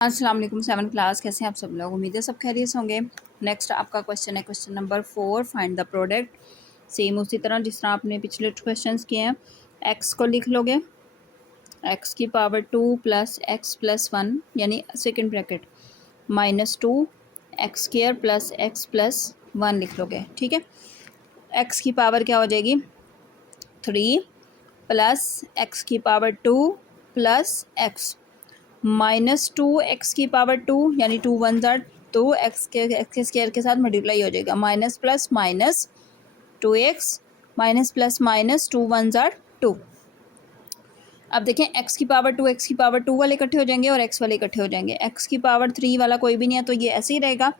अस्सलाम वालेकुम 7 क्लास, कैसे हैं आप सब लोग। उम्मीद है सब खैरियत से होंगे। नेक्स्ट आपका क्वेश्चन है question number 4, find the product. Same उसी तरह जिस तरह आपने पिछले क्वेश्चंस किए हैं। एक्स को लिख लोगे, एक्स की पावर 2 प्लस एक्स प्लस 1 यानी second bracket -2 x square plus x plus 1 लिख लोगे। ठीक है, एक्स की पावर क्या हो जाएगी 3 प्लस एक्स की पावर 2 प्लस एक्स -2 एक्स की पावर 2 यानी 2 वन ज़ार 2 एक्स के स्क्वायर के साथ मल्टीप्लाई हो जाएगा। Minus plus minus 2x minus plus minus 2 वन ज़ार 2। अब देखें एक्स की पावर 2 एक्स की पावर 2 वाले इकट्ठे हो जाएंगे और एक्स वाले इकट्ठे हो जाएंगे। एक्स की पावर 3 वाला कोई भी नहीं है तो ये ऐसे ही रहेगा।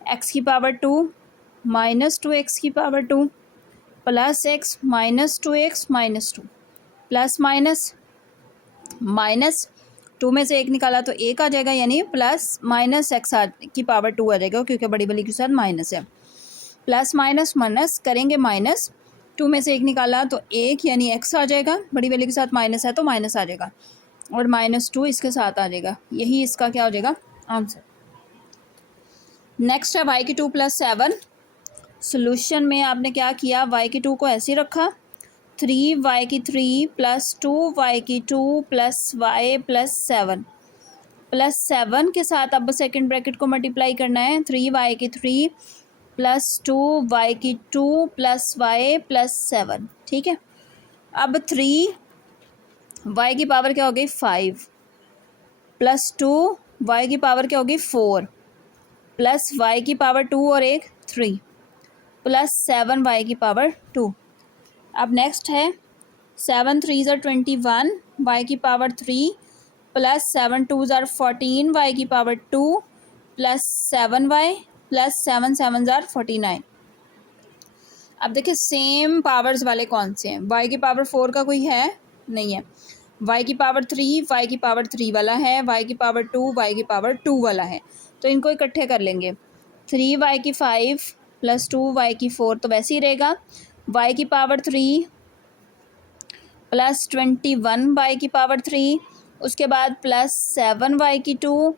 एक्स की पावर 2 माइनस 2 एक्स की power 2 plus x minus 2x minus 2 plus minus minus 2 में से एक निकाला तो एक आ जाएगा यानी प्लस माइनस एक्स की पावर 2 आ जाएगा क्योंकि बड़ी वाली के साथ माइनस है। प्लस माइनस माइनस करेंगे माइनस 2 में से एक निकाला तो एक यानी एक्स आ जाएगा, बड़ी वाली के साथ माइनस है तो माइनस आ जाएगा और -2 इसके साथ आ जाएगा। यही इसका क्या हो जाएगा आंसर। नेक्स्ट है वाई की 2 प्लस 7। सोल्यूशन में आपने क्या किया, वाई की 2 को ऐसे रखा, 3y की 3 प्लस 2y की 2 प्लस y प्लस 7 के साथ अब सेकंड ब्रैकेट को मल्टीप्लाई करना है। 3y की 3 प्लस 2y की 2 प्लस y प्लस 7। ठीक है, अब 3y की पावर क्या हो गई 5 प्लस 2y की पावर क्या होगी 4 प्लस y की पावर 2 और एक 3 प्लस 7y की पावर 2। अब नेक्स्ट है 7 3 ज़ार 21 y की पावर 3 प्लस 7 2 ज़ार 14 y की पावर 2 प्लस 7y प्लस 7 7 ज़ार 49। अब देखिए सेम पावर्स वाले कौन से हैं। y की पावर 4 का कोई है नहीं है, y की पावर 3 y की पावर 3 वाला है, y की पावर 2 y की पावर 2 वाला है, तो इनको इकट्ठे कर लेंगे। 3y की 5 प्लस 2y की 4 तो वैसे ही रहेगा। y की पावर 3 प्लस 21y की पावर 3, उसके बाद प्लस 7y की 2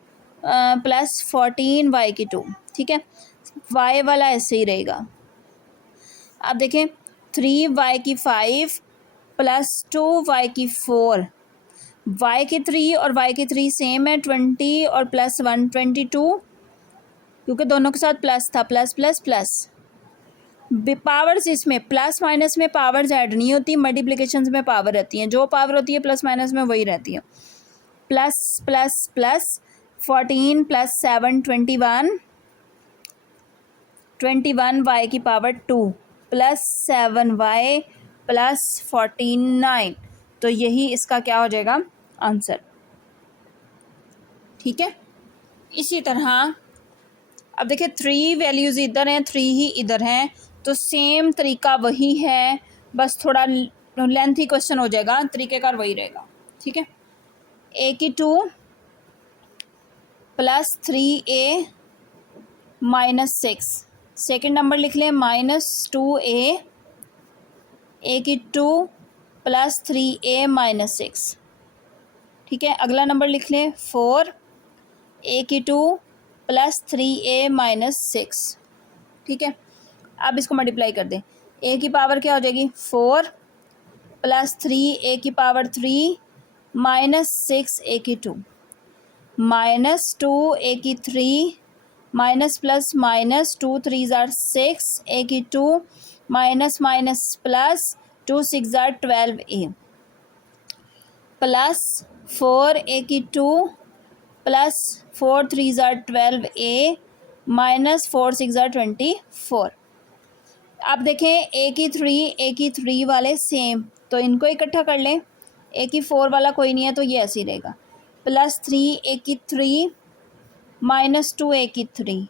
प्लस 14y की 2। ठीक है, y वाला ऐसे ही रहेगा। अब देखें 3y की 5 प्लस 2y की 4, y की 3 और y की 3 सेम है, 20 और प्लस 1 22 क्योंकि दोनों के साथ प्लस था, प्लस प्लस प्लस। पावर्स इसमें प्लस माइनस में पावर्स ऐड नहीं होती, मल्टीप्लिकेशंस में पावर रहती हैं, जो पावर होती है प्लस माइनस में वही रहती है। Plus plus plus 14 plus 7 21 y की पावर 2 प्लस 7y प्लस 49, तो यही इसका क्या हो जाएगा आंसर। ठीक है, इसी तरह अब देखिए 3 वैल्यूज़ इधर हैं 3 ही इधर हैं, तो सेम तरीका वही है, बस थोड़ा लेंथी क्वेश्चन हो जाएगा, तरीक़ेकार वही रहेगा। ठीक है, a की 2 plus 3a minus 6, second number लिख लें -2a, a की 2 प्लस 3a माइनस 6। ठीक है, अगला नंबर लिख लें 4, a की 2 प्लस 3a माइनस 6। ठीक है, अब इसको मल्टीप्लाई कर दें, a की पावर क्या हो जाएगी 4 प्लस 3a की पावर 3 माइनस 6a की 2 माइनस 2a की 3 माइनस प्लस माइनस 2 3 ज़ार 6 a की 2 माइनस माइनस प्लस 2 6 ज़ार 12a प्लस 4a की 2 प्लस 4 3 ज़ार 12a माइनस 4 6 ज़ार 24। अब देखें a की 3 वाले सेम, तो इनको इकट्ठा कर लें। a की 4 वाला कोई नहीं है तो ये ऐसे ही रहेगा। प्लस 3 a की 3 माइनस 2a की 3।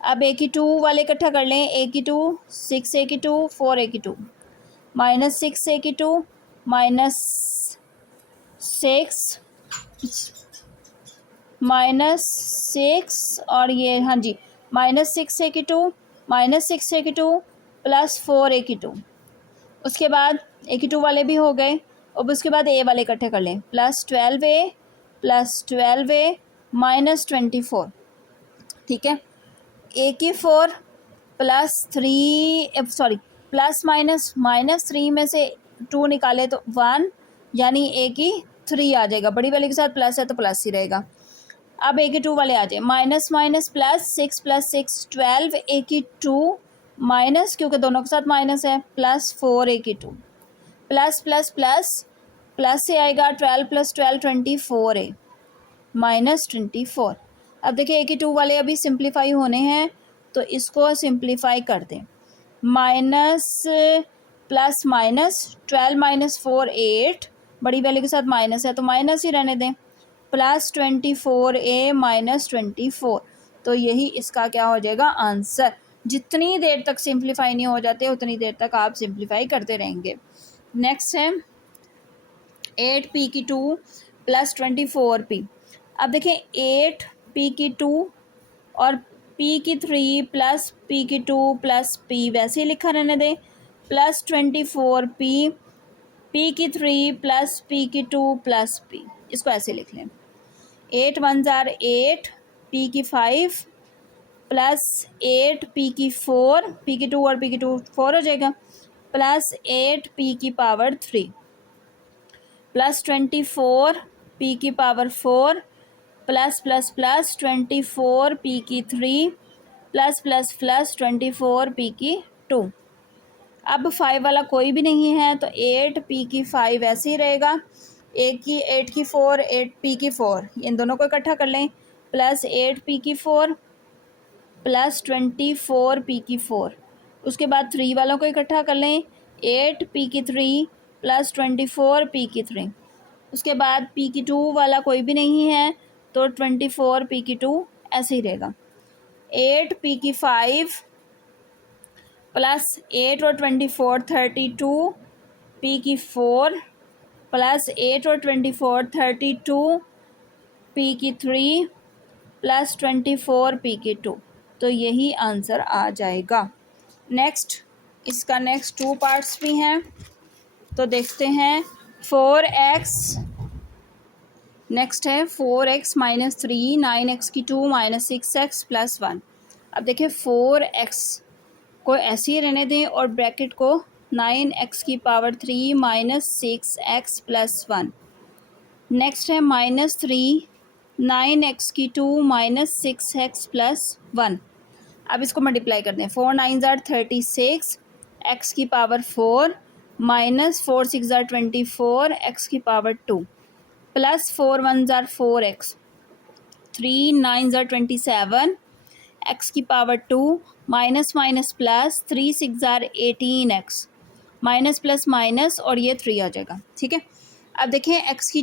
अब a की 2 वाले इकट्ठा कर लें, a की 2 6a की 2 4a की 2 माइनस 6a की 2 माइनस 6 और ये हाँ जी माइनस 6a की 2 माइनस 6a की 2 प्लस 4a की 2। उसके बाद a की 2 वाले भी हो गए, अब उसके बाद a वाले इकट्ठे कर लें, प्लस 12a -24, ठीक है। ए की 4 plus three, sorry plus minus, -3 में से 2 निकाले तो 1, यानी ए की 3 आ जाएगा। बड़ी वाले के साथ प्लस है तो प्लस ही रहेगा। अब ए की 2 वाले आ जाए, माइनस माइनस प्लस, 6 + 6 12, ए की 2 माइनस, क्योंकि दोनों के साथ माइनस है, प्लस 4 ए की 2, प्लस प्लस प्लस प्लस से आएगा 12 + 12 24 ए, -24। अब देखिए ए की 2 वाले अभी सिंप्लीफाई होने हैं, तो इसको सिंप्लीफाई कर दें। माइनस प्लस माइनस, 12 - 4 8, बड़ी वैल्यू के साथ माइनस है तो माइनस ही रहने दें, प्लस 24 ए -24। तो यही इसका क्या हो जाएगा आंसर। जितनी देर तक सिंप्लीफाई नहीं हो जाते उतनी देर तक आप सिंप्लीफाई करते रहेंगे। नेक्स्ट है 8p की 2 प्लस 24p। अब देखें 8p की 2 और p की 3 प्लस p की 2 प्लस p वैसे ही लिखा रहने दें, प्लस 24p, p की 3 प्लस p की 2 प्लस p, इसको ऐसे लिख लें। 8 1 जार 8, p की 5 प्लस 8 p की 4, p की 2 और p की 2 4 हो जाएगा, प्लस 8 p की पावर 3 प्लस 24 p की power 4 plus plus plus 24 p की 3 प्लस प्लस प्लस 24 p की 2। अब 5 वाला कोई भी नहीं है तो 8 p की 5 ऐसे ही रहेगा, 8 की 4 8 p की 4, इन दोनों को इकट्ठा कर लें, प्लस 8 p की 4 प्लस 24 p की 4। उसके बाद 3 वालों को इकट्ठा कर लें, 8 p की 3 प्लस 24 p की 3। उसके बाद p की 2 वाला कोई भी नहीं है तो 24 p की 2 ऐसे ही रहेगा, 8 p की 5 प्लस 8 और 24 32 p की 4 प्लस 8 और 24 32 p की 3 प्लस 24 p की 2। तो यही आंसर आ जाएगा। नेक्स्ट, इसका नेक्स्ट 2 पार्ट्स भी हैं, तो देखते हैं। 4x, नेक्स्ट है 4x - 3, 9x की 2 -6x + 1। अब देखिए 4x को ऐसे ही रहने दें और ब्रैकेट को 9x की पावर 3 -6x + 1। नेक्स्ट है -3, 9x की 2 -6x + 1। अब इसको मल्टीप्लाई कर दें, 4 9 जार 36, x की पावर 4 -4 6 जार 24, x की power 2 plus 4 1 jar 4x, 3 9 jar 27, x की power 2 minus minus plus 3 6 jar 18x, minus plus minus और ये 3 आ जाएगा, ठीक है। अब देखें x की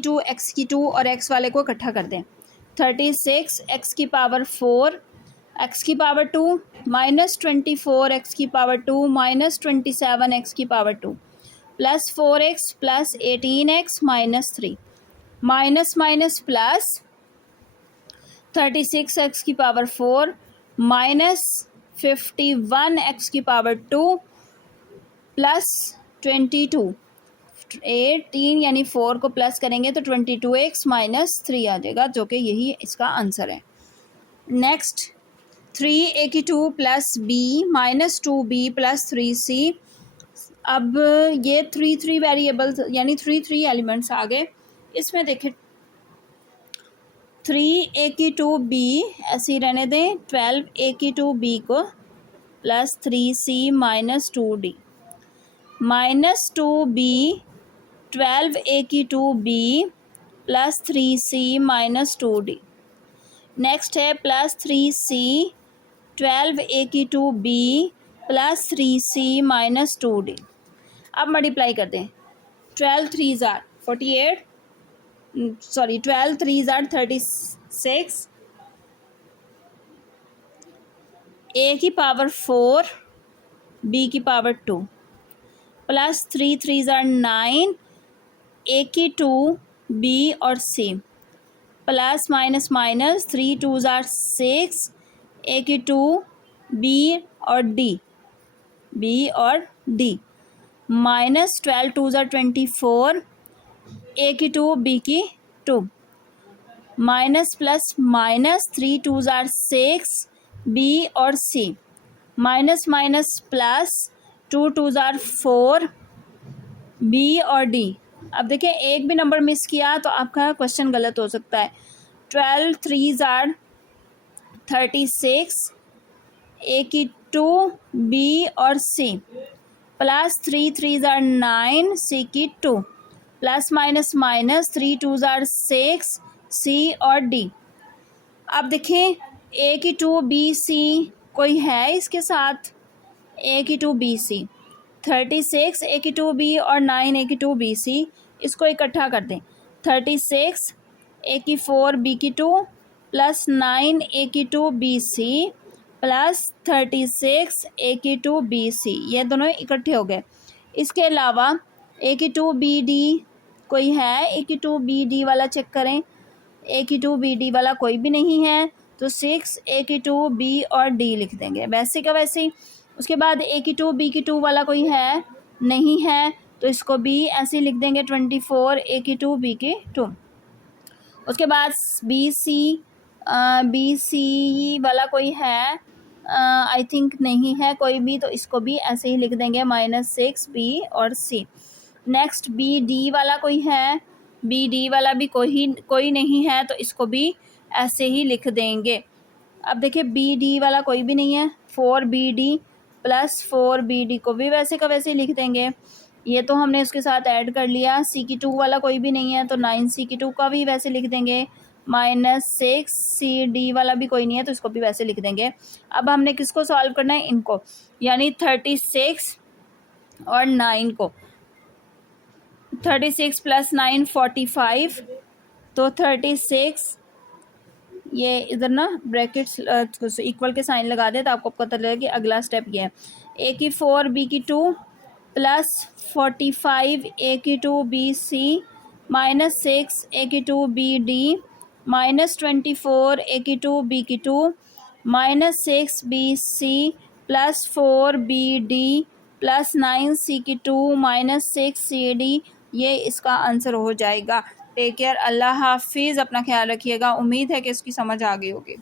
2 और x वाले को इकट्ठा कर दें, 36 x की पावर 4, x की पावर 2 -24 x की पावर 2 -27 x की power 2 plus 4x plus 18x -3, minus minus plus 36 x की पावर 4 -51 x की पावर 2 प्लस 22, 18 यानी 4 को प्लस करेंगे तो 22x -3 आ जाएगा, जो कि यही इसका आंसर है। नेक्स्ट 3a की 2 plus b -2b plus 3c। अब ये 3 वेरिएबल्स यानी 3 एलिमेंट्स आ गए। इसमें देखें 3a की 2b ऐसे ही रहने दें, 12a की 2b को plus 3c -2d, -2b 12a की 2b plus 3c -2d। Next है प्लस 3c 12a की 2b प्लस 3c -2d। अब मल्टीप्लाई कर दें, 12 3 जार 48, सॉरी 12 3 जार 36, a की पावर 4 b की पावर 2 प्लस 3 3 जार 9, a की 2 b और c plus minus minus 3 2 jar 6, a की 2 b और d माइनस 12 2 जार 24, a की 2 b की 2 माइनस प्लस माइनस, 3 2 ज़ार 6, बी और सी। माइनस माइनस प्लस, 2 2 ज़ार 4, बी और डी। अब देखिए एक भी नंबर मिस किया तो आपका क्वेश्चन गलत हो सकता है। 12 3 ज़ार 36, ए की 2, बी और सी, प्लस 3 3 ज़ार 9, सी की 2, प्लस माइनस माइनस, 3 2 ज़ार 6, सी और डी। अब देखिए ए की 2 बी सी कोई है इसके साथ, ए की 2 बी सी, 36 ए की 2 बी और 9 ए की 2 बी सी, इसको इकट्ठा कर दें। 36 ए की 4 बी की 2 प्लस 9 ए की 2 बी सी प्लस 36 ए की 2 बी सी, ये दोनों इकट्ठे हो गए। इसके अलावा ए की 2 बी डी कोई है, ए की 2 बी डी वाला चेक करें। ए की 2 बी डी वाला कोई भी नहीं है तो 6 ए की 2 बी और डी लिख देंगे वैसे का वैसे ही। उसके बाद ए की 2 बी की 2 वाला कोई है, नहीं है तो इसको भी ऐसे ही लिख देंगे 24 ए की 2 बी की 2। उसके बाद बी सी वाला कोई है, आई थिंक नहीं है कोई भी, तो इसको भी ऐसे ही लिख देंगे -6 बी और सी। नेक्स्ट बी डी वाला कोई है, बी डी वाला भी कोई नहीं है तो इसको भी ऐसे ही लिख देंगे। अब देखिए बी डी वाला कोई भी नहीं है, 4 B D plus 4 B D को भी वैसे का वैसे ही लिख देंगे। ये तो हमने उसके साथ ऐड कर लिया। सी की 2 वाला कोई भी नहीं है तो 9 सी की 2 का भी वैसे लिख देंगे। -6 सी डी वाला भी कोई नहीं है तो इसको भी वैसे लिख देंगे। अब हमने किसको सॉल्व करना है, इनको, यानी 36 और 9 को। 36 प्लस 9 45, तो 36, ये इधर ना ब्रैकेट्स इक्वल के साइन लगा दे तो आपको पता लगेगा कि अगला स्टेप ये है। ए की 4 बी की 2 प्लस 45 ए की 2 बी सी -6 ए की 2 बी डी -24 ए की 2 बी की 2 -6 B C plus 4 B D plus 9 C की 2 -6 सी डी, ये इसका आंसर हो जाएगा। टेक केयर, अल्लाह हाफिज़, अपना ख्याल रखिएगा। उम्मीद है कि इसकी समझ आ गई होगी।